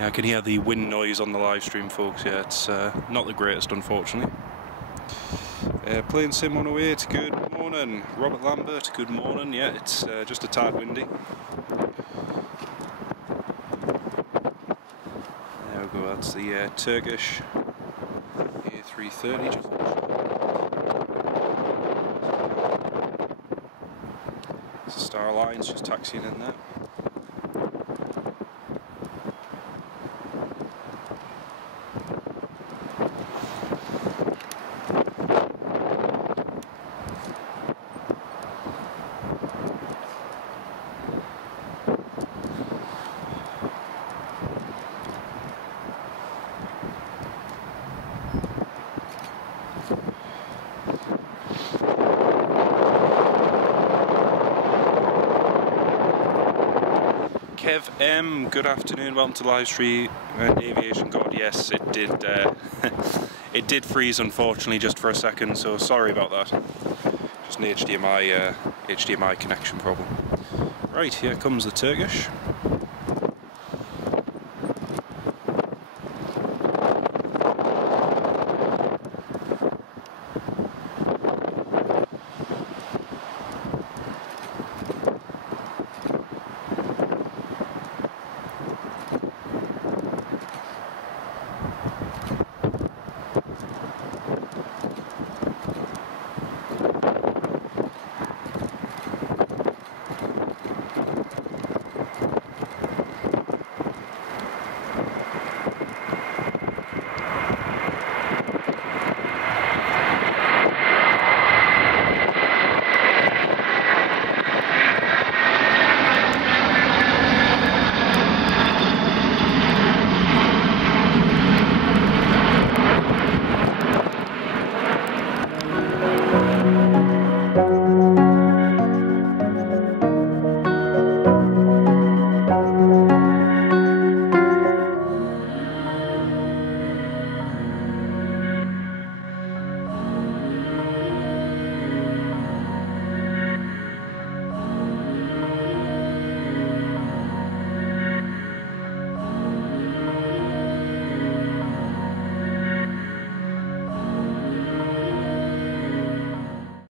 Yeah, I can hear the wind noise on the live stream, folks. Yeah, it's not the greatest, unfortunately. Plane Sim 108, good morning. Robert Lambert, good morning. Yeah, it's just a tad windy. There we go, that's the Turkish A330. Star Alliance just taxiing in there. Kev M, good afternoon, welcome to live stream Aviation God. Yes, it did it did freeze, unfortunately, just for a second, so sorry about that. Just an HDMI connection problem. Right, here comes the Turkish.